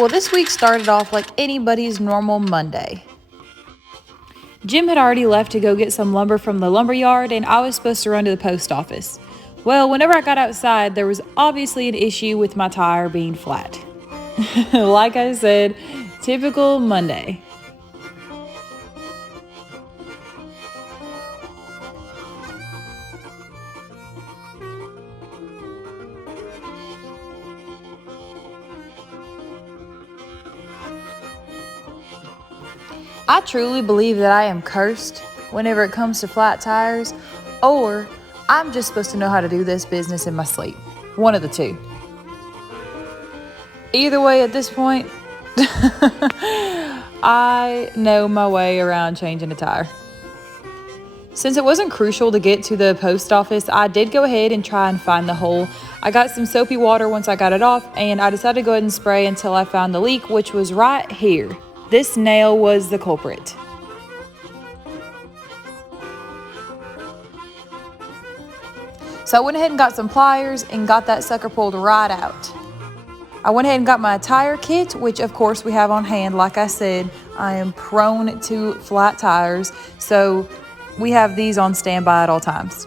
Well, this week started off like anybody's normal Monday. Jim had already left to go get some lumber from the lumber yard, and I was supposed to run to the post office. Well, whenever I got outside, there was obviously an issue with my tire being flat. Like I said, typical Monday. I truly believe that I am cursed whenever it comes to flat tires, or I'm just supposed to know how to do this business in my sleep. One of the two. Either way, at this point, I know my way around changing a tire. Since it wasn't crucial to get to the post office, I did go ahead and try and find the hole. I got some soapy water once I got it off, and I decided to go ahead and spray until I found the leak, which was right here. This nail was the culprit. So I went ahead and got some pliers and got that sucker pulled right out. I went ahead and got my tire kit, which of course we have on hand. Like I said, I am prone to flat tires, so we have these on standby at all times.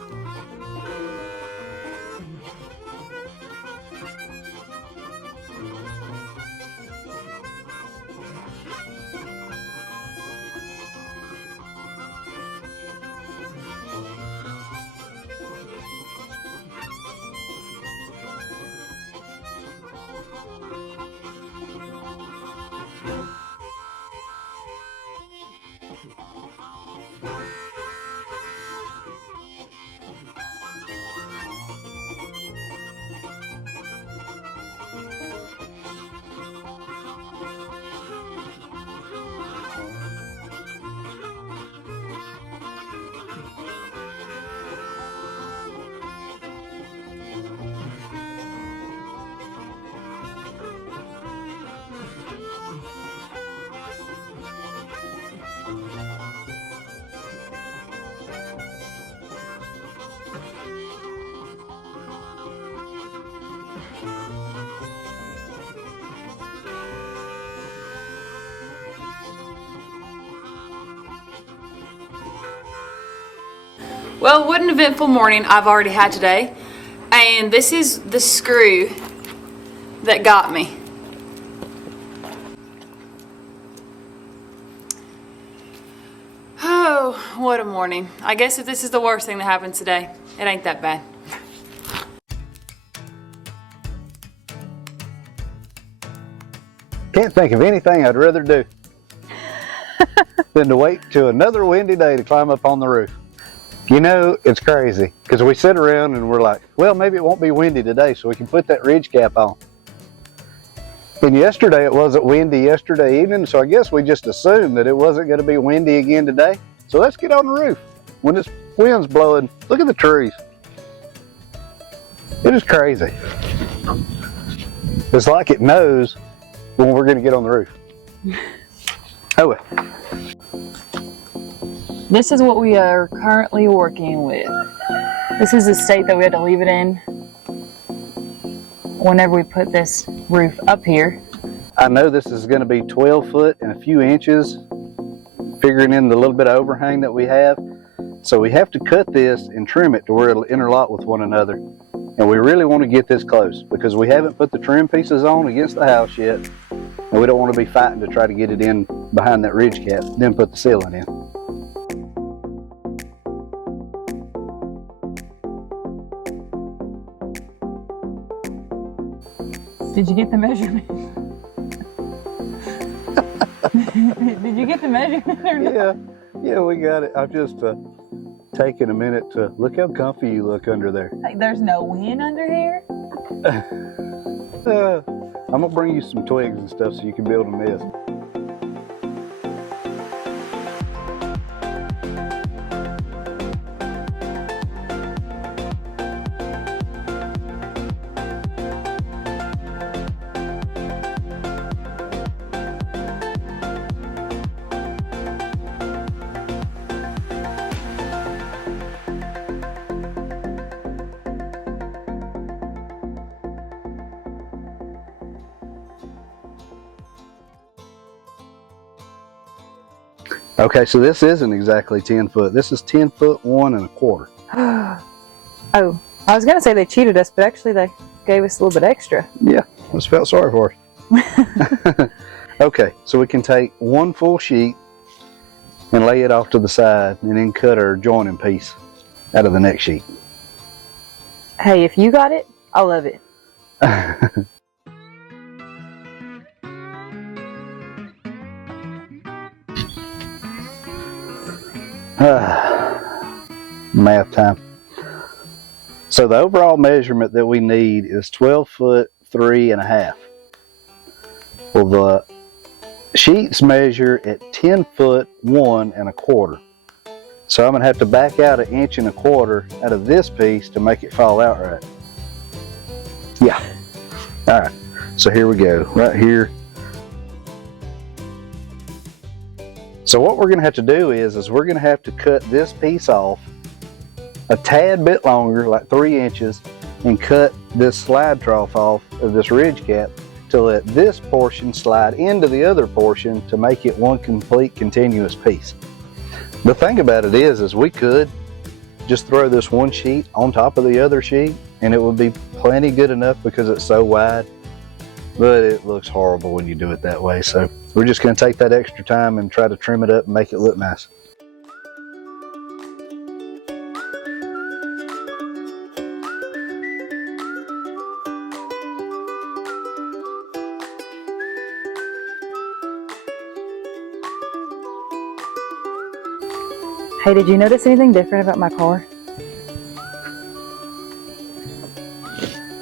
Well, what an eventful morning I've already had today. And this is the screw that got me. Oh, what a morning. I guess if this is the worst thing that happens today, it ain't that bad. Can't think of anything I'd rather do than to wait till another windy day to climb up on the roof. You know, it's crazy because we sit around and we're like, well, maybe it won't be windy today, so we can put that ridge cap on. And yesterday it wasn't windy yesterday evening, so I guess we just assumed that it wasn't going to be windy again today. So let's get on the roof. When this wind's blowing, look at the trees. It is crazy. It's like it knows when we're going to get on the roof. Oh well. This is what we are currently working with. This is the state that we had to leave it in whenever we put this roof up here. I know this is going to be 12 foot and a few inches, figuring in the little bit of overhang that we have. So we have to cut this and trim it to where it'll interlock with one another. And we really want to get this close because we haven't put the trim pieces on against the house yet. And we don't want to be fighting to try to get it in behind that ridge cap, then put the ceiling in. Did you get the measurement? Did you get the measurement or not? Yeah, we got it. I've just taken a minute to look how comfy you look under there. Like there's no wind under here? I'm gonna bring you some twigs and stuff so you can build a nest. Okay, so this isn't exactly 10 foot. This is 10 foot 1 1/4. Oh, I was going to say they cheated us, but actually they gave us a little bit extra. Yeah, I just felt sorry for us. Okay, so we can take one full sheet and lay it off to the side and then cut our joining piece out of the next sheet. Hey, if you got it, I love it. Math time. So the overall measurement that we need is 12 foot 3 1/2. Well, the sheets measure at 10 foot 1 1/4. So I'm going to have to back out 1 1/4 inches out of this piece to make it fall out right. Yeah. All right. So here we go. Right here. So what we're going to have to do is we're going to have to cut this piece off a tad bit longer, like 3 inches, and cut this slide trough off of this ridge cap to let this portion slide into the other portion to make it one complete continuous piece. The thing about it is we could just throw this one sheet on top of the other sheet and it would be plenty good enough because it's so wide, but it looks horrible when you do it that way. So we're just going to take that extra time and try to trim it up and make it look nice. Hey, did you notice anything different about my car?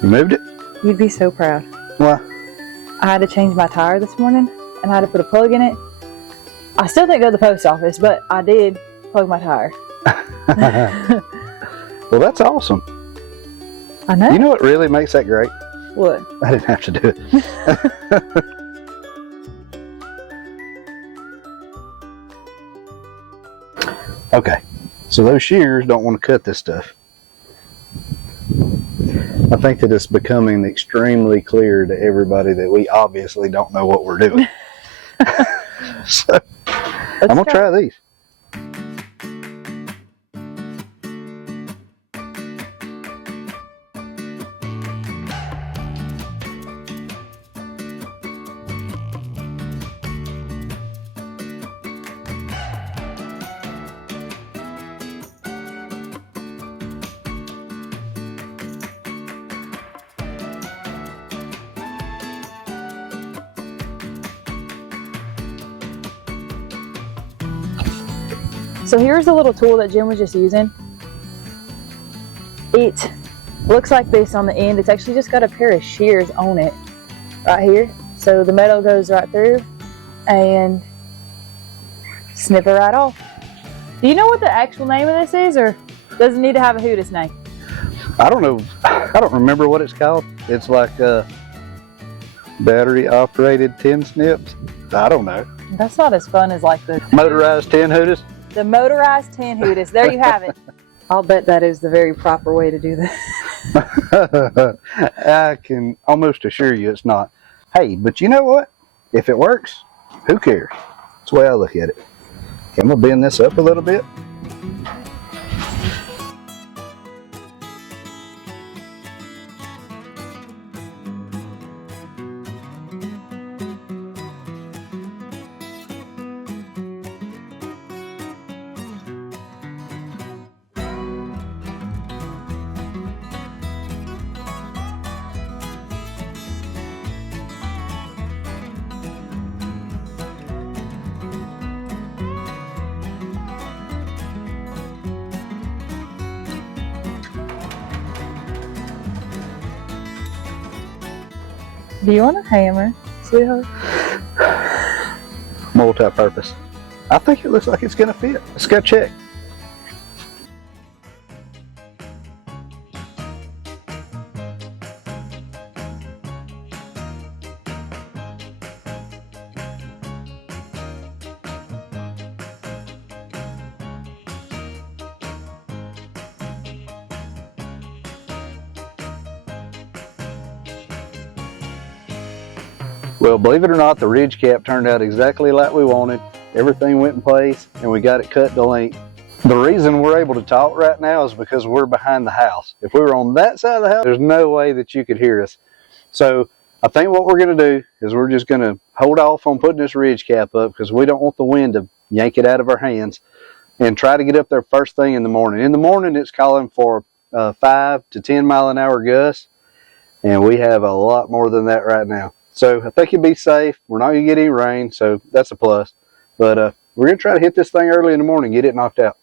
You moved it? You'd be so proud. Why? I had to change my tire this morning and I had to put a plug in it. I still didn't go to the post office, but I did plug my tire. Well, that's awesome. I know. You know what really makes that great? What? I didn't have to do it. Okay, so those shears don't want to cut this stuff. I think that it's becoming extremely clear to everybody that we obviously don't know what we're doing. So I'm going to try these. So here's the little tool that Jim was just using. It looks like this on the end. It's actually just got a pair of shears on it right here. So the metal goes right through and snip it right off. Do you know what the actual name of this is, or does it need to have a Hooters name? I don't know. I don't remember what it's called. It's like battery operated 10 snips. I don't know. That's not as fun as like the Motorized 10 Hooters. The motorized 10 Hooters. There you have it. I'll bet that is the very proper way to do that. I can almost assure you it's not. Hey, but you know what? If it works, who cares? That's the way I look at it. Okay, I'm going to bend this up a little bit. Do you want a hammer, sweetheart? Multi-purpose. I think it looks like it's going to fit. Let's go check. Well, believe it or not, the ridge cap turned out exactly like we wanted. Everything went in place and we got it cut to length. The reason we're able to talk right now is because we're behind the house. If we were on that side of the house, there's no way that you could hear us. So I think what we're going to do is we're just going to hold off on putting this ridge cap up because we don't want the wind to yank it out of our hands, and try to get up there first thing in the morning. In the morning, it's calling for 5 to 10 mile an hour gusts, and we have a lot more than that right now. So I think you'll be safe. We're not going to get any rain, so that's a plus. But we're going to try to hit this thing early in the morning, get it knocked out.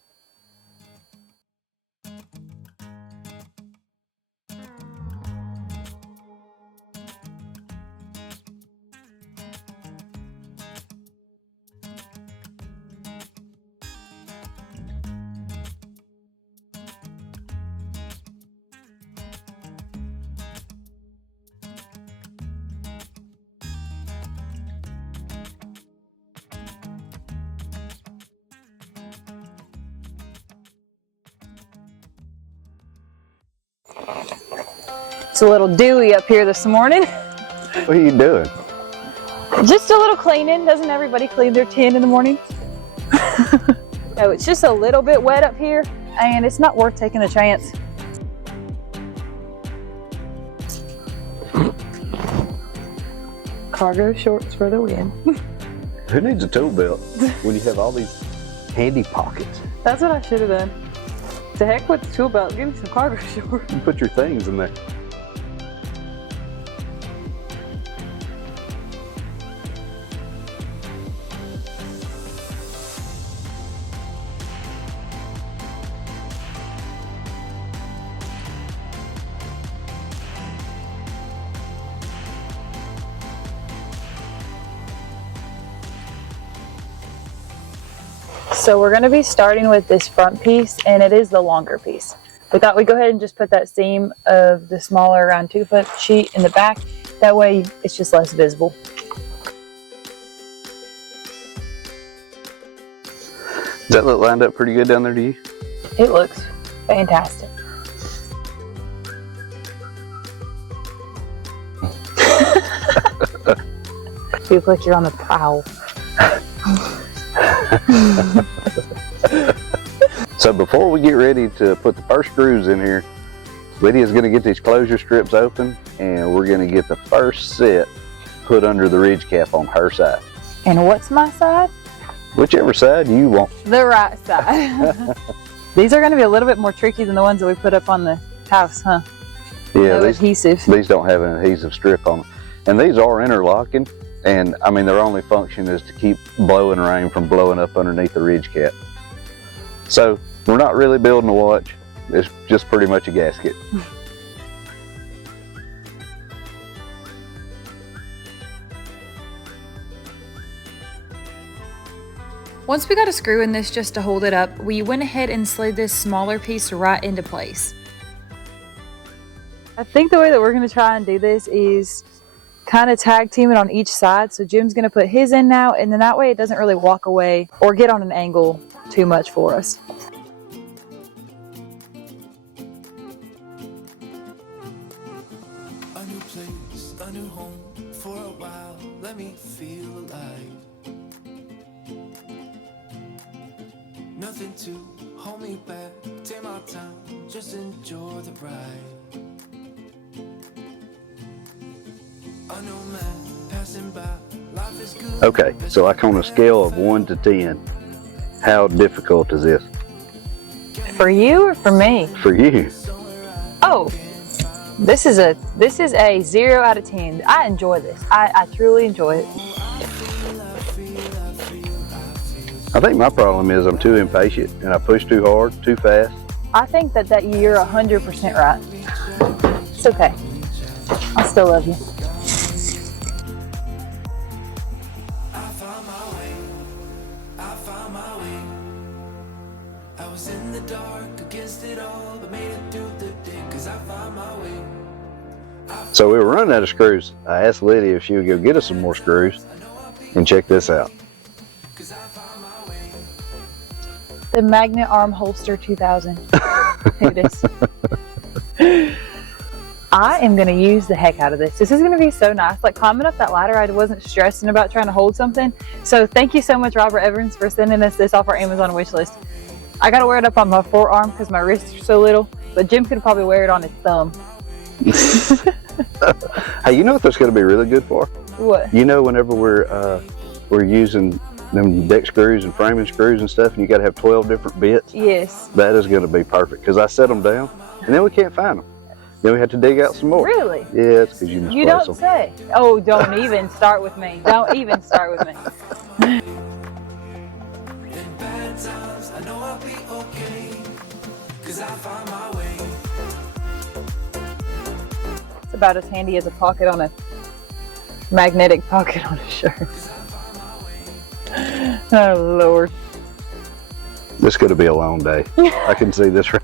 It's a little dewy up here this morning. What are you doing? Just a little cleaning. Doesn't everybody clean their tin in the morning? No, it's just a little bit wet up here, and it's not worth taking the chance. Cargo shorts for the win. Who needs a tool belt when you have all these handy pockets? That's what I should have done. To heck with the tool belt. Give me some cargo shorts. You put your things in there. So we're going to be starting with this front piece, and it is the longer piece. We thought we'd go ahead and just put that seam of the smaller around 2 foot sheet in the back. That way it's just less visible. Does that look lined up pretty good down there to you? It looks fantastic. You look like you're on the prowl. So before we get ready to put the first screws in here, Lydia's going to get these closure strips open, and we're going to get the first set put under the ridge cap on her side. And what's my side? Whichever side you want. The right side. These are going to be a little bit more tricky than the ones that we put up on the house, huh? Yeah, no adhesive. These don't have an adhesive strip on them. And these are interlocking, and I mean their only function is to keep blowing rain from blowing up underneath the ridge cap. So we're not really building a watch, it's just pretty much a gasket. Once we got a screw in this just to hold it up, we went ahead and slid this smaller piece right into place. I think the way that we're going to try and do this is kind of tag team it on each side. So Jim's going to put his in now, and then that way it doesn't really walk away or get on an angle too much for us. A new place, a new home, for a while, let me feel alive. Nothing to hold me back, take my time, just enjoy the ride. I know man, passing by, life is good. Okay, so like on a scale of 1 to 10, how difficult is this? For you or for me? For you. Oh, this is a 0 out of 10. I enjoy this. I truly enjoy it. I think my problem is I'm too impatient and I push too hard, too fast. I think that you're 100% right. It's okay. I still love you. I found my way. I was in the dark against it all, but made it through the day, 'cause I found my way. So we were running out of screws. I asked Lydia if she would go get us some more screws, and check this out. The Magnet Arm Holster 2000. Here it is. I am going to use the heck out of this. This is going to be so nice. Like climbing up that ladder, I wasn't stressing about trying to hold something. So thank you so much, Robert Evans, for sending us this off our Amazon wish list. I got to wear it up on my forearm because my wrists are so little, but Jim could probably wear it on his thumb. Hey, you know what that's going to be really good for? What? You know, whenever we're using them deck screws and framing screws and stuff, and you got to have 12 different bits. Yes. That is going to be perfect because I set them down, and then we can't find them. Then we have to dig out some more. Really? Yeah, it's because you misplaced them. You don't say. Oh, don't even start with me. Don't even start with me. In bad times, I know I'll be okay, 'cause I find my way. It's about as handy as a pocket on a magnetic pocket on a shirt. Oh, Lord. This is going to be a long day. I can see this right.